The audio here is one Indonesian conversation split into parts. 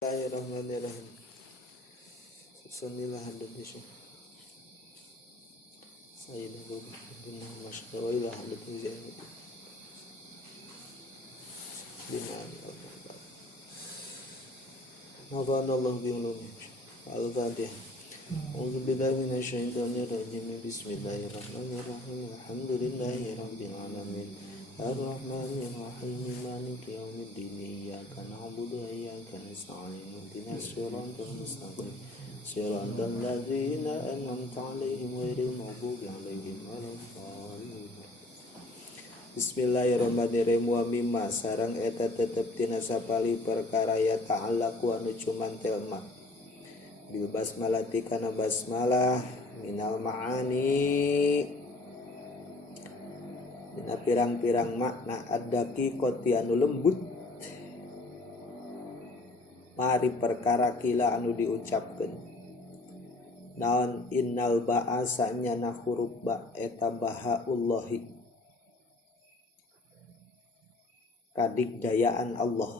Bismillahirrahmanirrahim. Bismillah Indonesia. Sayyidina Muhammad masyaallah wa ila hadatul jannah. Nafanallahu bi ulumi. Al-Fatihah. A'udzu billahi minasy syaithanir rajim. Bismillahirrahmanirrahim. Alhamdulillahi rabbil alamin. Ar-Rahmanir Rahim. Maliki yaumiddin. Iyyaka na'budu wa iyyaka nasta'in. Ihdinas siratal mustaqim. Siratal ladzina an'amta 'alaihim ghairil maghdubi 'alaihim waladdallin. Bismillahirrahmanirrahim. Wa mimma sareng eta tetep tina sapali perkara ya ta'allaqu anu cumantel mak bil basmalati kana basmalah minal ma'ani dina pirang-pirang makna adaki koti anu lembut mari perkara kila anu diucapkeun naon innal ba'asa nyana huruf ba eta bahaullahi kadigdayaan Allah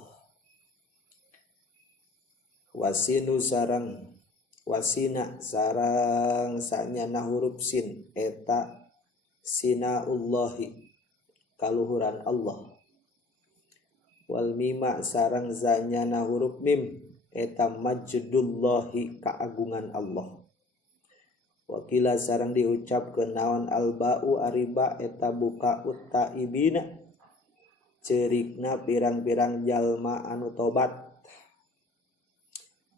wasinu sarang wasina sarang sanyana huruf sin eta sinaullahi kaluhuran Allah wal mima sarang zanyana huruf mim eta majdullahi kaagungan Allah wakila sarang diucapkeun naon alba'u ariba eta buka utaibina cerikna pirang-pirang jalma anu tobat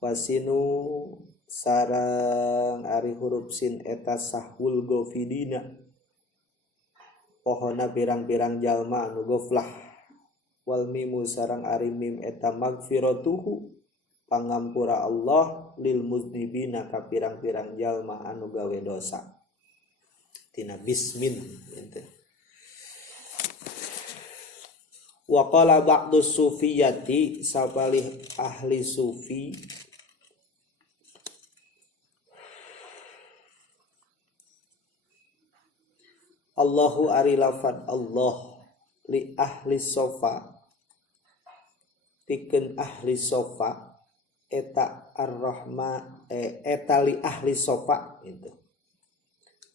wasinu sarang ari huruf sin eta sahul gofidina pohona pirang-pirang jalma anu goflah wal mimu sarang ari mim eta magfiratuhu pangampura Allah lil muznibina ka pirang-pirang jalma anu gawe dosa tina bismin ente. Wa qala ba'du sufiyati sapalih ahli sufi Allahu ari lafad Allah li ahli sofa pikeun ahli sofa eta ar-rahma eta li ahli sofa itu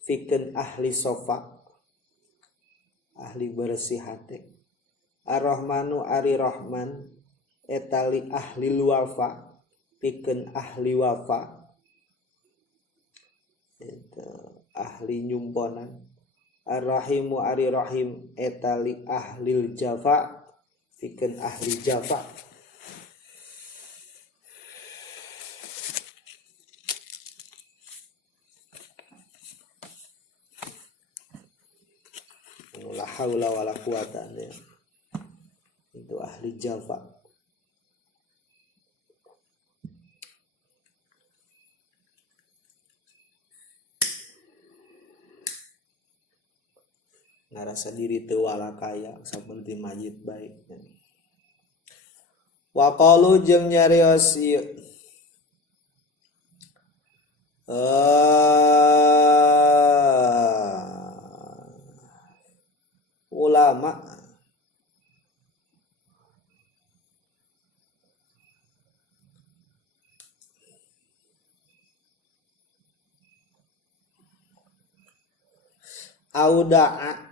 pikeun ahli sofa ahli bersih hati ar-rahmanu ari rahman eta li ahli wafa pikeun ahli wafa itu ahli nyumponan ar-rahimu ari rahim eta li ahlil jafa pikeun ahli jafa la haula wala quwata itu ahli jafa ngarasa diri teu wala kaya saperti majid baik wa qalu jeung nyarios ieu ulama auda'a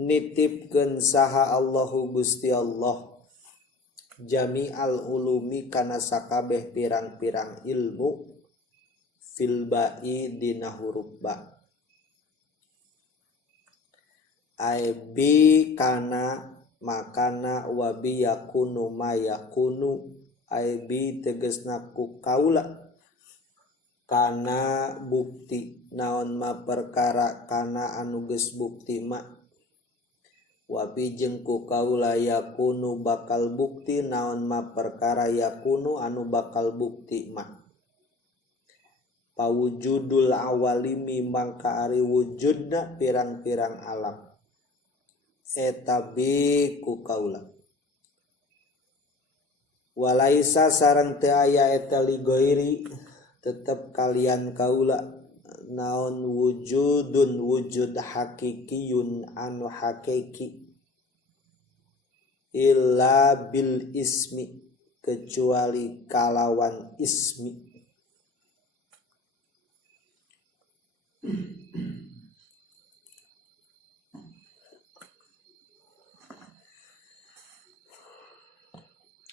nitipkeun saha Allahu Gusti Allah jami'al ulumi kana sakabeh pirang-pirang ilmu fil ba'i dina huruf ba aibi kana makana wabi yakunu mayakunu aibi tegesna ku kaula kana bukti naon ma perkara kana anu geus bukti ma wabi jeung ku kaula yakunu bakal bukti naon ma perkara yakunu anu bakal bukti ma pawujudul awalimi mangka ari wujudna pirang-pirang alam eta bi ku kaula walaisa sareng teu aya eta li ghairi tetep kalian kaula naon wujudun wujud hakikiyun anu hakiki illa bil ismi kecuali kalawan ismi.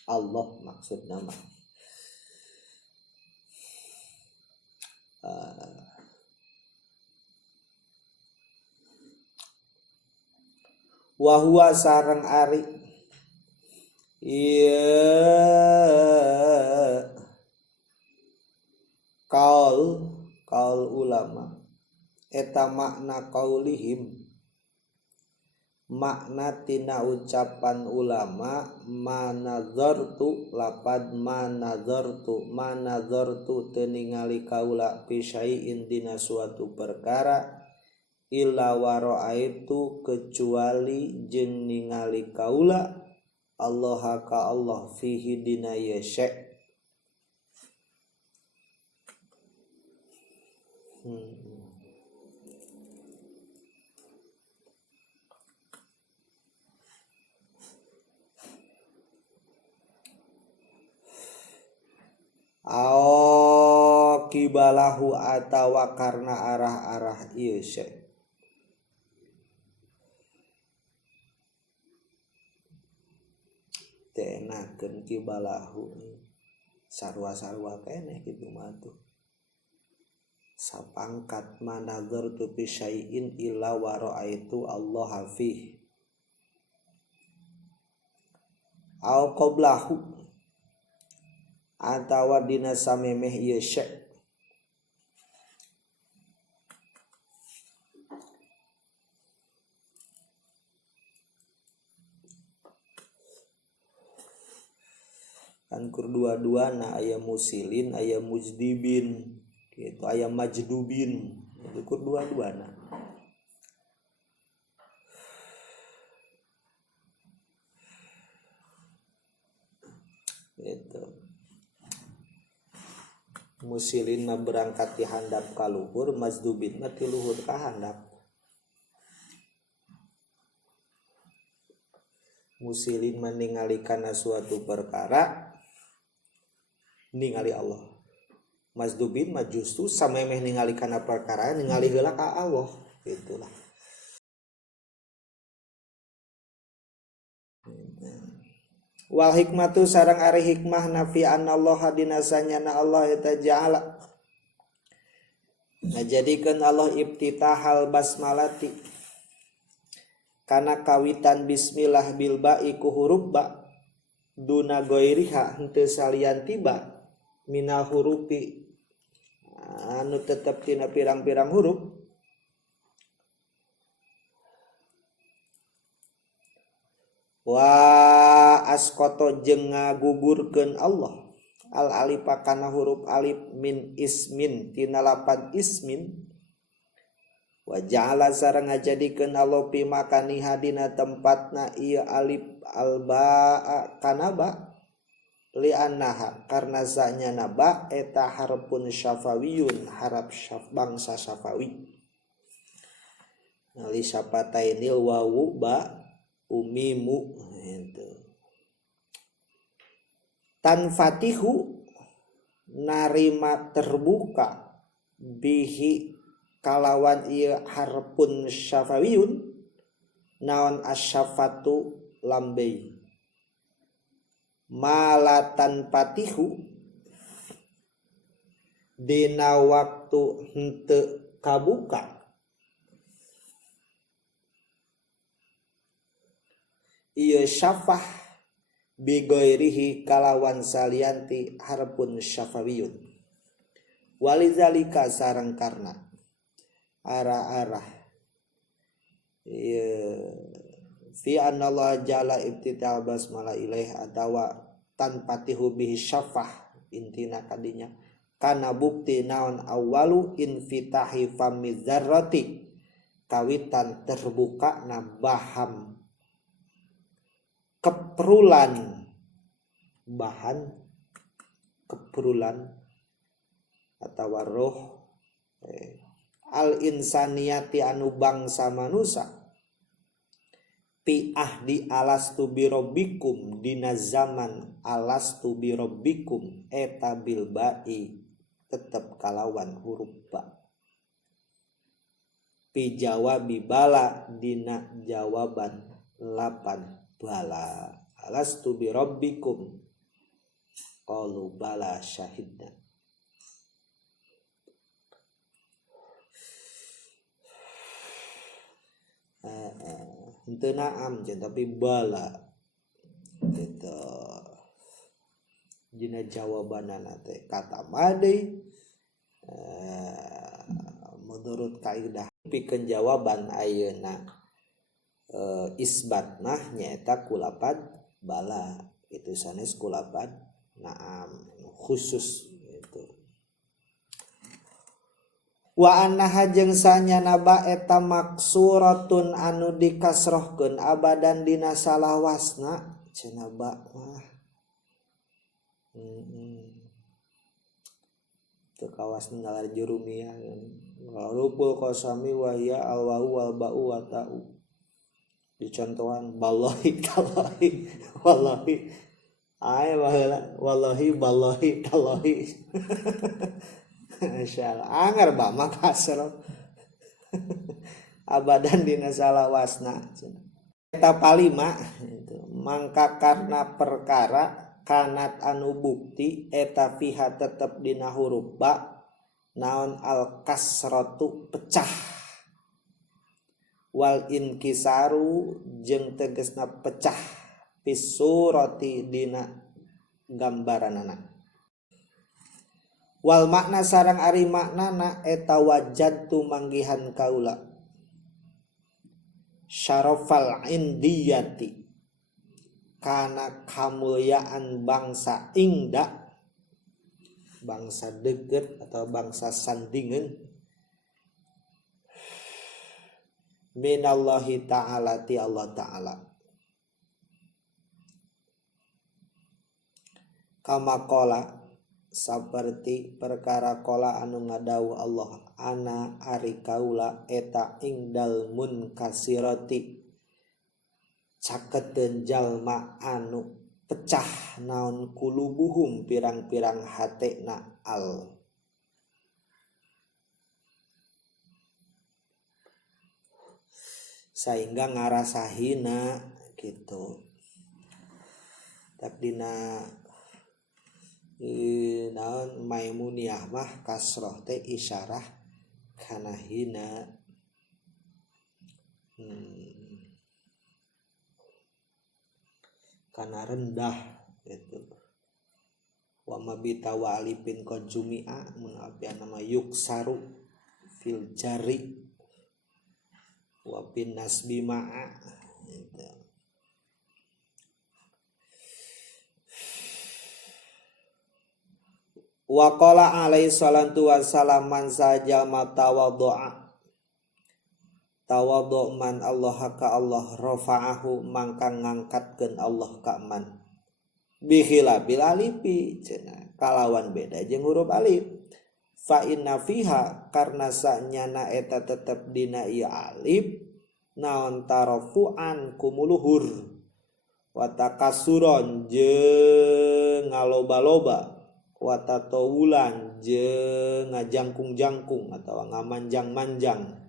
Allah maksud nama wahwa sareng ari kaul ulama eta makna qaulihim makna tina ucapan ulama manazartu lapad manazartu teu ningali kaula pisyai'in dina suatu perkara illa waraaitu kecuali jeung ningali kaula Allah ka Allah fihi dina yasya. Kibalahu atawa karena arah-arah ieu syai. Tenakeun kibalahu sarua-sarua keneh kitu mah tuh. Sapangkat manazartu fi syai'in illa wa ra'aitu Allah fi. Au qablahu atawa dina samemeh ieu syai. Kan kedua-duana aya musilin aya mujdibin gitu aya majdubin itu kedua-duana gitu. Musilin mah berangkat di handap ka luhur, majdubin mah ti luhur ka handap. Musilin mah ningali kana suatu perkara ningali Allah. Mazdubin mah justru samemeh ningali kana perkara ningali heula ka Allah gitulah. Wal hikmatu sareng ari hikmah nafi anallaha dinasanyana Allah eta ja'ala ngajadikeun Allah ibtitahal basmalati kana kawitan bismillah bil ba'i ku huruf ba duna goiriha henteu salian tiba minal hurufi anu tetep tina pirang-pirang huruf wa askoto jeung ngagugurkeun Allah al alifa kana huruf alif min ismin tina lapan ismin wa ja'ala sareng ngajadikeun Allah pi makani hadina tempatna ieu alif al ba'a kana ba li annaha karna zanya ba eta harfun syafawiyun harap bangsa syafawi li syafatainil wawu ba umimu itu tanfatihu narima terbuka bihi kalawan ieu harfun syafawiyun naon asyafatu lambei malatan patihu dina waktu henteu kabuka ieu syafah bigoirihi kalawan salianti harpun syafawiyun walizalika sareng karna arah-arah fi anallah jala ibtita basmalah ilaih atawa tanpatihu bihi syafah intina kadinya kana bukti naon awalu infitahi fami dzarrati kawitan terbuka na baham keperulan bahan keperulan atawa roh al insaniyati anu bangsa manusia pi ahdi alastu birabbikum dina zaman alastu birabbikum eta bil ba'i tetep kalawan huruf ba. Pi jawabi bala dina jawaban lapan bala alastu birabbikum qalu bala syahidna. Henteu naam tapi bala gitu. Dina jawabanana teh kata made menurut kaidah pikeun jawaban ayeuna isbatna nyaeta kulapad bala itu sanes kulapad naam khusus gitu. Wa annaha jeung sanyana ba eta maksuratun anu dikasrohkeun abadan dina salawasna cenah ba mah teu kawas ngalar jurumiyah rupul qasami wa ya alwahu wal ba'u wa ta'u dicontohan wallahi tallahi wallahi ay wallahi ballahi tallahi masyaallah anggar ba makasro abadan dina salawasna eta palima itu mangka karena perkara kanat anu bukti eta fiha tetep dina huruf ba naon al kasratu pecah wal inkisaru jeung tegesna pecah pisurati dina gambaranana. Wal makna sareng ari maknana eta wajadtu manggihan kaula syarafal indiyati kana kamulyaan bangsa ingda bangsa deukeut atau bangsa sandingeun minallahi ta'ala ti Allah ta'ala kama qala saperti perkara qala anu ngadawuh Allah ana ari kaula eta ingdal munkasirati caketeun jalma anu pecah naon kulubuhum pirang-pirang hatena al sehingga ngarasahina gitu tak dina naon maimuniyah mah kasroh teh isyarah kana hina kana rendah gitu. Wa mabita wa alipin qad jumi'a mun apian nama yuksaru fil jari wa bin nasbi ma'a gitu. Wa qala alaihi salatu wassalam man sajama tawaddu'a tawaddu man Allah ka Allah rafa'ahu mangka ngangkatkeun Allah ka man bi khilabil alifi cenah kalawan beda jeung huruf alif fa inna fiha karna sanyana eta tetep dina ieu alif naon tarafu'an kumuluhur wa takasuron jeung ngaloba-loba watatawulan jeung ngajangkung-jangkung atau ngamanjang-manjang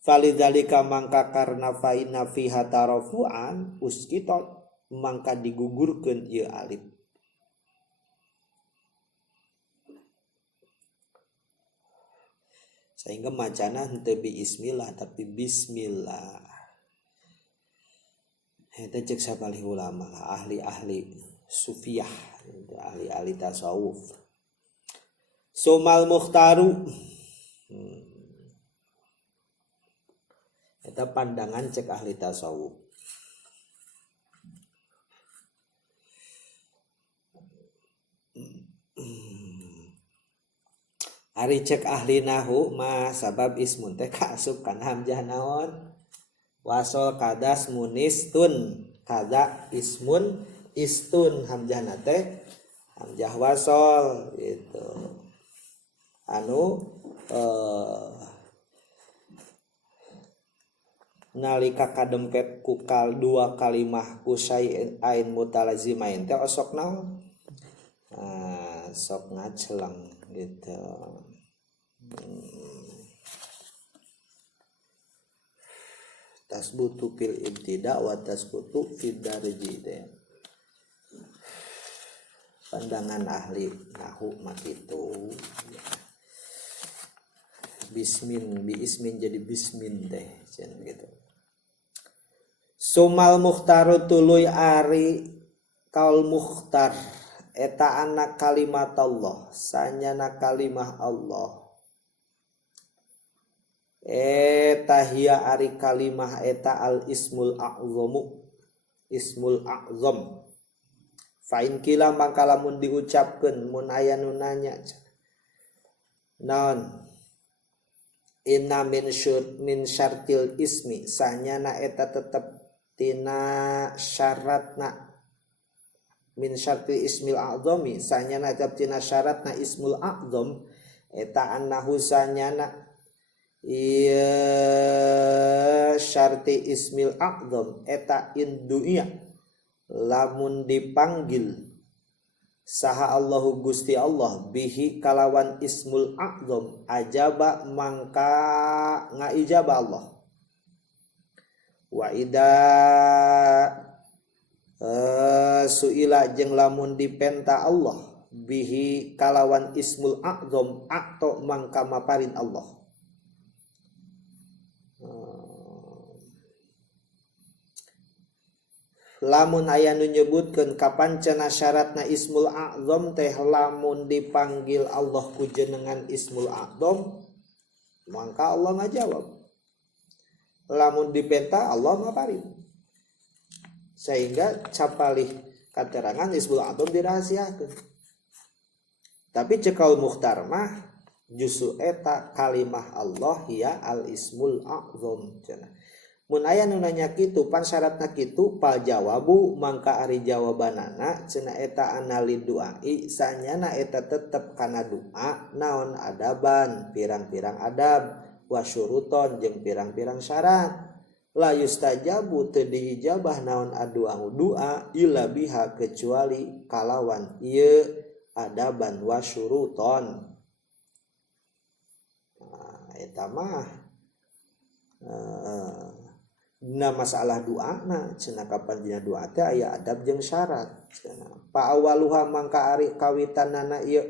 falidzalika mangka karna fa inna fiha tarafu'an uskitot mangka digugurkeun ieu alif sehingga macana henteu bi ismillah tapi bismillah eta cek sabalih ulama ahli-ahli sufiyah ahli-ahli tasawuf. Sumal mukhtaru eta pandangan cek ahli tasawuf. Ari cek ahli nahu ma sabab ismun teh kaasup kana hamzah naon wasol kadas munistun kada ismun istun hamzah nate hamzah wasol gitu anu nalika kadempet ku dua kalimah ku syai'ain mutalazimain teh osok naon sok ngaceleng gitu. Tasbutu fil ibtida wa tasbutu fid darji teh pandangan ahli nahu mah kitu. Bismin bi ismin jadi bismin teh cenah gitu. Sumal mukhtaru tuluy ari kaul mukhtar eta anak kalimat Allah sanyana kalimah Allah eta hiya ari kalimah eta al ismul a'zamu ismul a'zam fa in kila mangka lamun diucapkeun mun aya nu nanya naon inna min syartil ismi sanyana eta tetep tina syaratna min syartil ismil a'zami sanyana eta tina syaratna ismul a'zam eta annahu sanyana iya syarti ismil a'zam eta indu'ya lamun dipanggil saha Allahu Gusti Allah bihi kalawan ismul a'zam ajaba mangka ngaijaba Allah wa ida suila jeung lamun dipenta Allah bihi kalawan ismul a'zam akto mangka maparin Allah lamun aya nu nyebutkeun kapan cenah syaratna ismul a'zam teh lamun dipanggil Allah ku jenengan ismul a'zam mangka Allah ngajawab lamun dipenta Allah maparin sehingga capalih katerangan ismul a'zam dirahasiakeun tapi cekal mukhtar mah justru eta kalimah Allah ya al ismul a'zam cenah mun aya nu nanya kitu pan syaratna kitu pal jawabu mangka ari jawabanana cenah eta analid duai sanyana eta tetep kana doa naon adaban pirang-pirang adab wa syuruton jeung pirang-pirang syarat la yustajabu teu diijabah naon doa illa biha kecuali kalawan ieu adaban wa syuruton eta mah na masalah doana cenah kapan dina doa teh aya adab jeung syarat cenah pa awaluha mangka ari kawitanana ieu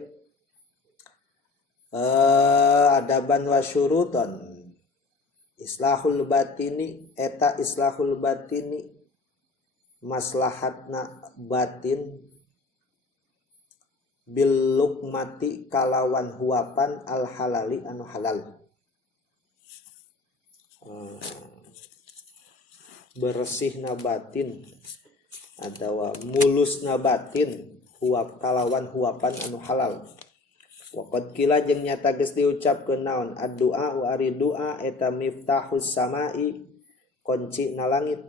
adaban wa syuruton islahul batini eta islahul batini maslahatna batin bil luqmati kalawan huapan al halali anu halal bersihna batin atawa mulusna batin huap kalawan huapan anu halal waqad kila jeung nyata geus diucapkeun naon ad-du'a wa ari doa eta miftahus samai kunci na langit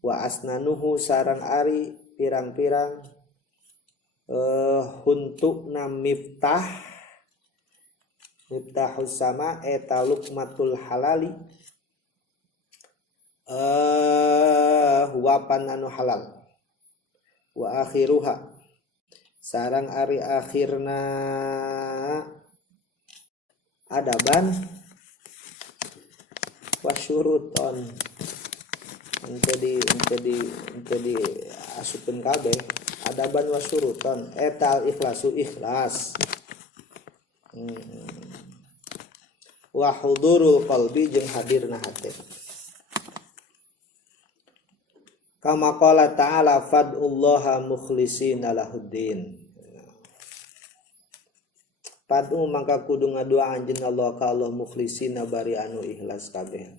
wa asnanuhu sareng ari pirang-pirang huntukna miftahus sama eta luqmatul halali huapan anu halal wa akhiruha sarang ari akhirna adaban wa syuruton ente di asupkeun kabeh adaban wa syuruton eta al ikhlasu ikhlas wa hudurul qalbi jeung hadirna hate kama qala ta'ala fad'ullaha mukhlishina lahuddin fad'u mangka kudu ngadua anjeun Allah ka Allah mukhlishina bari anu ikhlas kabeh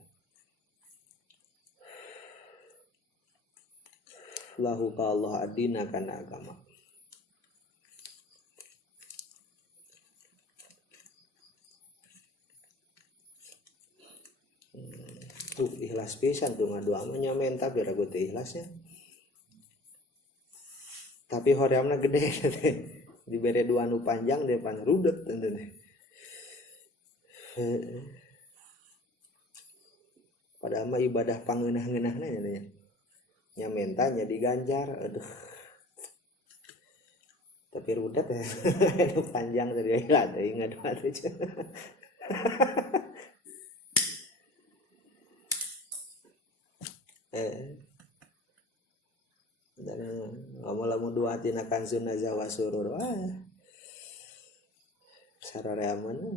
lahu ka Allah adina kana agama tuh ikhlas pisan tuh ngadua mah nyamen tapi ragu teh ikhlasnya tapi horeamna gede teh dibere dua anu panjang depan rudet teh padahal mah ibadah pangeunah-ngeunahna nya nya menta jadi ganjar. Aduh, tapi rudet ya. Itu panjang tadi ada ingat banget aja. Kamu lamun dua tina kanzun nazawa surur wah sararea mana